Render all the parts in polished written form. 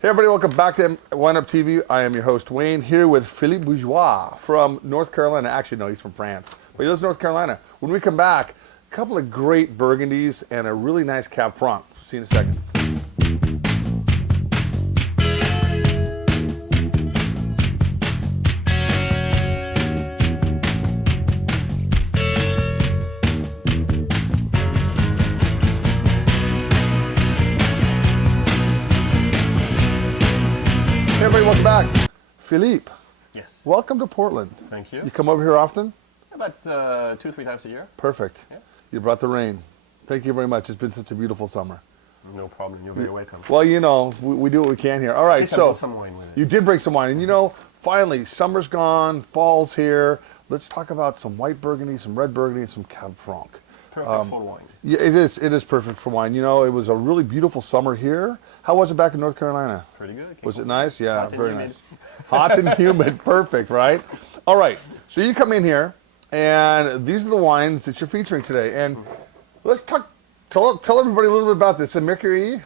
Hey everybody, welcome back to WineupTV. I am your host Wayne, here with Philippe Bourgeois from North Carolina. Actually, no, he's from France, but he lives in North Carolina. When we come back, a couple of great Burgundies and a really nice Cab Franc. See you in a second. Hey everybody, welcome back. Philippe. Yes. Welcome to Portland. Thank you. You come over here often? About 2-3 times a year. Perfect. Yeah. You brought the rain. Thank you very much. It's been such a beautiful summer. No problem. You're very welcome. Well, you know, we do what we can here. All right, I so brought some wine with it. you did bring some wine, and you know, finally, summer's gone, fall's here. Let's talk about some white Burgundy, some red Burgundy, and some Cab Franc. Perfect for wine. Yeah, it is. It is perfect for wine. You know, it was a really beautiful summer here. How was it back in North Carolina? Pretty good. Was it nice? Yeah, Hot and very humid. nice. Hot and humid, perfect, right? All right, so you come in here, and these are the wines that you're featuring today. And let's tell everybody a little bit about this. A Mercury?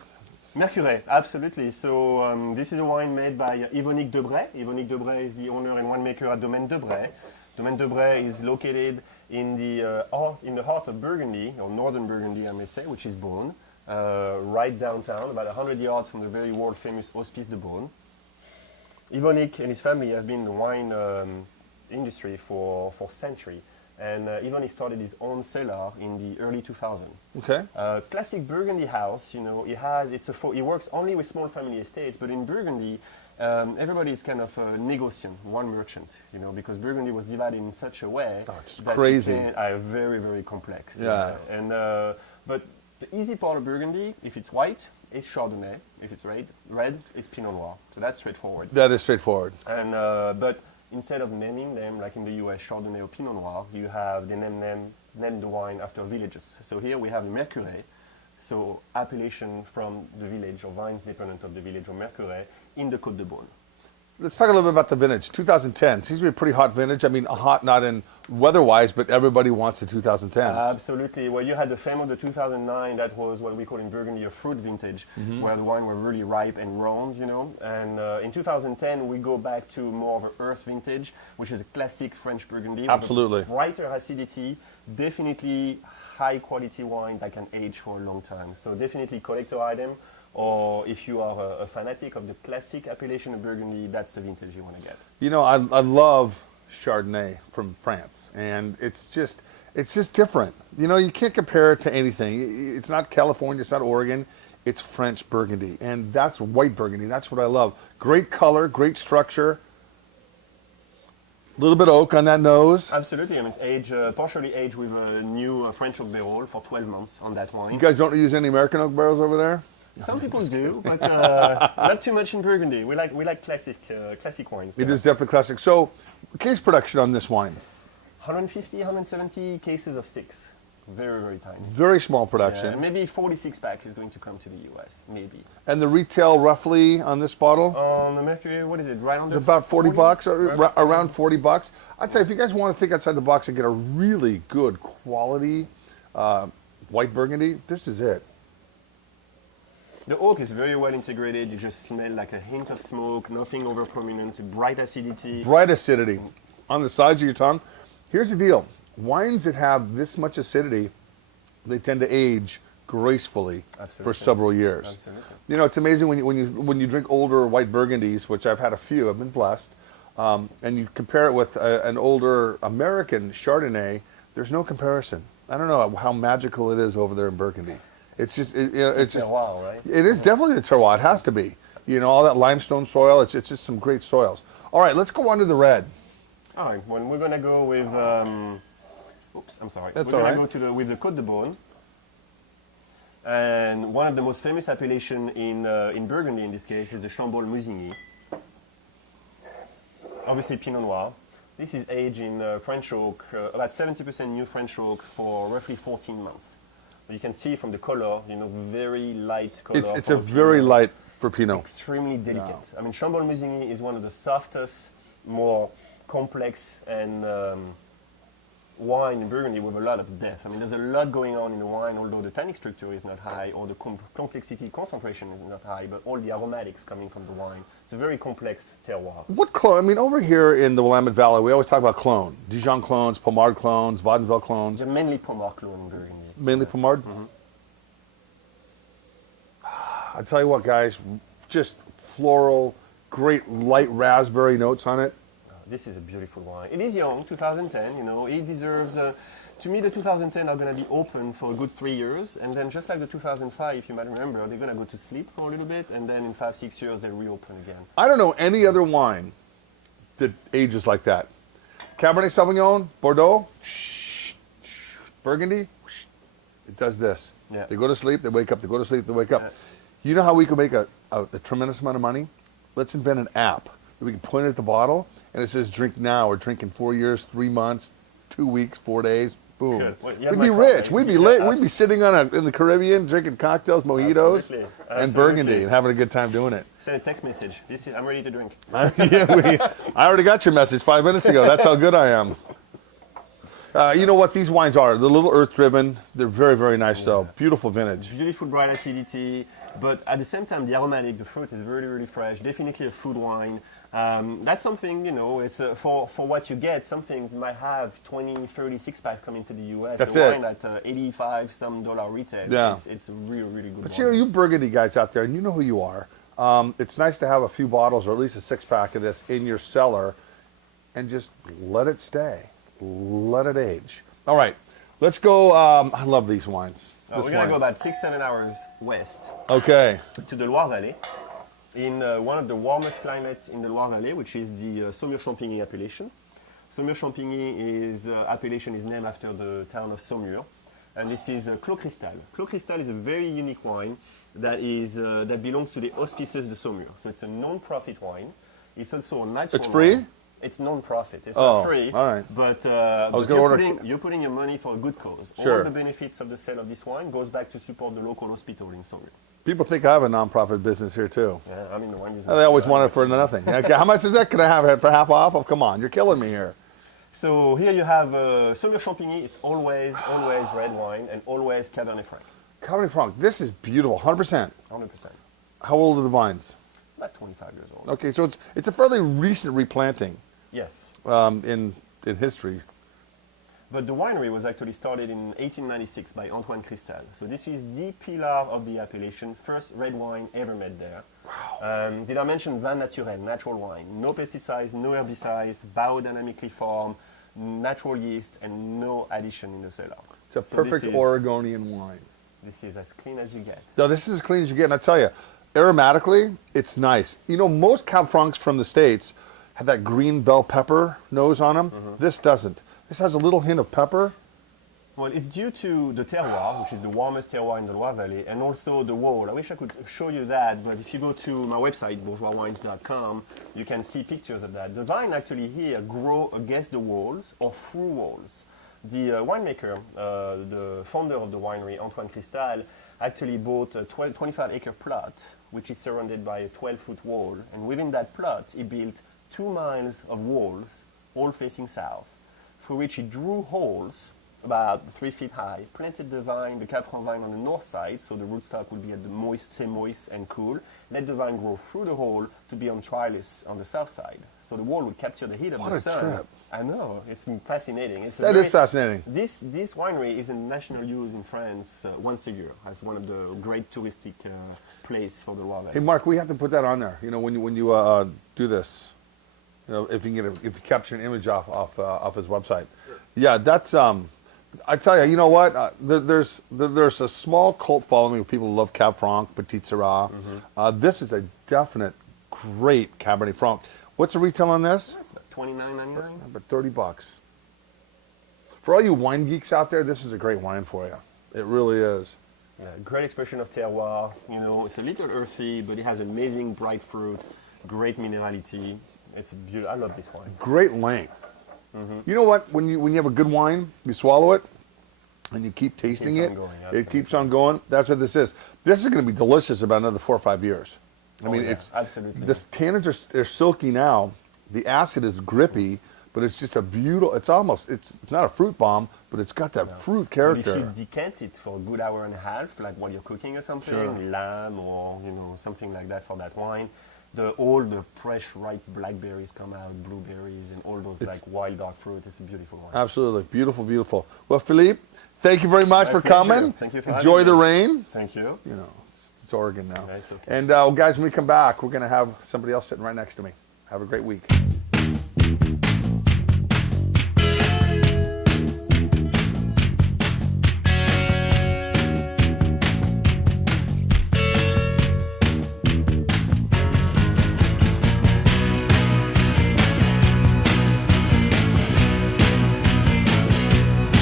Mercury, absolutely. So this is a wine made by Yvonique Debray. Yvonique Debray is the owner and winemaker at Domaine Debray. Domaine Debray is located in the heart of Burgundy, or northern Burgundy, I may say, which is Beaune, right downtown, about 100 yards from the very world-famous Hospice de Beaune. Yvonique and his family have been in the wine industry for centuries. And Yvonique started his own cellar in the early 2000s. Okay. Classic Burgundy house, you know, he works only with small family estates, but in Burgundy, everybody is kind of a negociant, one merchant, you know, because Burgundy was divided in such a way It's that crazy. it became very, very complex. Yeah. And but the easy part of Burgundy, if it's white, it's Chardonnay. If it's red, it's Pinot Noir. So that's straightforward. That is straightforward. And but instead of naming them like in the US, Chardonnay or Pinot Noir, they name the wine after villages. So here we have the Mercury, so appellation from the village, or vines dependent of the village of Mercury in the Côte de Beaune. Let's talk a little bit about the vintage. 2010 seems to be a pretty hot vintage. I mean, hot not in weather-wise, but everybody wants the 2010s. Absolutely. Well, you had the fame of the 2009. That was what we call in Burgundy a fruit vintage, where the wine were really ripe and round, you know. And in 2010, we go back to more of an earth vintage, which is a classic French Burgundy. Absolutely. With a brighter acidity, definitely high-quality wine that can age for a long time. So definitely collector item. Or if you are a fanatic of the classic appellation of Burgundy, that's the vintage you want to get. You know, I love Chardonnay from France, and it's just different. You know, you can't compare it to anything. It's not California, it's not Oregon, it's French Burgundy, and that's white Burgundy. That's what I love. Great color, great structure. A little bit of oak on that nose. Absolutely. I mean, it's partially aged with a new French oak barrel for 12 months on that wine. You guys don't use any American oak barrels over there? Some people do, but not too much in Burgundy. We like classic wines. It is definitely classic. So, case production on this wine? 150, 170 cases of sticks. Very, very tiny. Very small production. Yeah, maybe 46 pack is going to come to the US, maybe. And the retail roughly on this bottle? On the Mercury, what is it? Right under It's about 40 bucks, Right. around 40 bucks. I'd say if you guys want to think outside the box and get a really good quality white Burgundy, this is it. The oak is very well integrated. You just smell like a hint of smoke, nothing over prominent, bright acidity. Bright acidity on the sides of your tongue. Here's the deal. Wines that have this much acidity, they tend to age gracefully for several years. Absolutely. You know, it's amazing when you drink older white Burgundies, which I've had a few, I've been blessed, and you compare it with an older American Chardonnay, there's no comparison. I don't know how magical it is over there in Burgundy. It's just, it's just, terroir, right? It is definitely the terroir. It has to be. You know, all that limestone soil. It's just some great soils. All right, let's go on to the red. All right. Well, we're gonna go with. Oops, I'm sorry. That's we're all gonna right. go with the Côte de Beaune, and one of the most famous appellation in Burgundy in this case is the Chambol-Musigny. Obviously, Pinot Noir. This is aged in French oak, about 70% new French oak for roughly 14 months. You can see from the color, you know, very light color. It's a very light for Pinot. Extremely delicate. I mean, Chambol-Musigny is one of the softest, more complex and wine in Burgundy with a lot of depth. I mean, there's a lot going on in the wine, although the tannic structure is not high or the complexity concentration is not high, but all the aromatics coming from the wine. It's a very complex terroir. What clone? I mean, over here in the Willamette Valley, we always talk about clone. Dijon clones, Pommard clones, Vaudenville clones. They're mainly Pommard clone in Burgundy. Mainly Pommard? I tell you what, guys, just floral, great light raspberry notes on it. This is a beautiful wine. It is young, 2010, you know, it deserves, to me the 2010 are going to be open for a good 3 years, and then just like the 2005, if you might remember, they're going to go to sleep for a little bit, and then in 5-6 years they'll reopen again. I don't know any other wine that ages like that. Cabernet Sauvignon, Bordeaux, Burgundy, it does this. Yeah. They go to sleep, they wake up, they go to sleep, they wake up. Yeah. You know how we could make a tremendous amount of money? Let's invent an app that we can point it at the bottle, and it says drink now or drink in 4 years, 3 months, 2 weeks, 4 days, boom. Good. Well, We'd be rich. We'd be lit. We'd be sitting on in the Caribbean drinking cocktails, mojitos, Absolutely. and Burgundy, and having a good time doing it. Send a text message. I'm ready to drink. I already got your message 5 minutes ago. That's how good I am. You know what these wines are? They're a little earth-driven. They're very, very nice, though. Beautiful vintage. Beautiful bright acidity, but at the same time, the aromatic, the fruit is really, really fresh. Definitely a food wine. That's something, you know, it's for what you get, something you might have 20, 30 six-pack coming to the U.S. That's a it. wine at 85 some dollar retail. Yeah. It's a really, really good But wine. you Burgundy guys out there, and you know who you are. It's nice to have a few bottles or at least a six-pack of this in your cellar and just let it stay. Let it age. All right, let's go. I love these wines. We're going to go about 6-7 hours west Okay. to the Loire Valley, in one of the warmest climates in the Loire Valley, which is the Saumur-Champigny appellation. Saumur-Champigny appellation is named after the town of Saumur, and this is Clos Cristal. Clos Cristal is a very unique wine that belongs to the Hospices de Saumur. So it's a non-profit wine. It's also a natural It's free? wine. It's non-profit. It's Oh, not free. all right. But, was but gonna you're putting your money for a good cause. Sure. All the benefits of the sale of this wine goes back to support the local hospital in Saumur. People think I have a non-profit business here, too. Yeah, I'm in the wine business. They always want it for nothing. Okay, how much is that? Can I have it for half off? Oh, come on. You're killing me here. So here you have Saumur-Champigny. It's always red wine and always Cabernet Franc. Cabernet Franc. This is beautiful. 100%. 100%. How old are the vines? About 25 years old. Okay, so it's a fairly recent replanting Yes. in history. But the winery was actually started in 1896 by Antoine Cristal. So this is the pillar of the appellation, first red wine ever made there. Wow. Did I mention vin naturel, natural wine? No pesticides, no herbicides, biodynamically farmed, natural yeast, and no addition in the cellar. It's a So perfect this is- Oregonian wine. This is as clean as you get. No, this is as clean as you get, and I tell you, aromatically, it's nice. You know, most Cab Francs from the States have that green bell pepper nose on them. This doesn't. This has a little hint of pepper. Well, it's due to the terroir, which is the warmest terroir in the Loire Valley, and also the wall. I wish I could show you that, but if you go to my website, BourgeoisWines.com, you can see pictures of that. The vine actually here grow against the walls or through walls. The winemaker, the founder of the winery, Antoine Cristal, actually bought a 25-acre plot, which is surrounded by a 12-foot wall, and within that plot, he built 2 miles of walls, all facing south, through which he drew holes about 3 feet high, planted the vine, the Cab Franc vine on the north side, so the rootstock would be at the moist, stay moist and cool, let the vine grow through the hole to be on trellis on the south side. So the wall would capture the heat of What the a sun. trip. I know, it's fascinating. It's That is fascinating. This winery is in national use in France once a year as one of the great touristic place for the Loire Valley. Hey, Mark, we have to put that on there. You know, when you do this, you know, if you capture an image off his website. Yeah, that's I tell you, you know what? There's a small cult following of people who love Cab Franc, Petit Syrah. This is a definite great Cabernet Franc. What's the retail on this? It's about $29.99. About $30. For all you wine geeks out there, this is a great wine for you. It really is. Yeah, great expression of terroir. You know, it's a little earthy, but it has amazing bright fruit, great minerality. It's beautiful. I love this wine. Great length. You know what? When you have a good wine, you swallow it, and you keep tasting keeps it. on going, It absolutely. keeps on going. That's what this is. This is going to be delicious about another 4 or 5 years. I mean, yeah, it's absolutely. The tannins are silky now. The acid is grippy, but it's just a beautiful. It's not a fruit bomb, but it's got that fruit But character. if you decant it for a good hour and a half, like while you're cooking or something, Sure. lamb or something like that for that wine, all the fresh ripe blackberries come out, blueberries, and all those like wild dark fruit. It's a beautiful wine. Absolutely, beautiful, beautiful. Well, Philippe, thank you very much My for pleasure. coming. Thank you for Enjoy having the me. rain. Thank you. You know, it's Oregon now. Yeah, it's okay. And guys, when we come back, we're going to have somebody else sitting right next to me. Have a great week.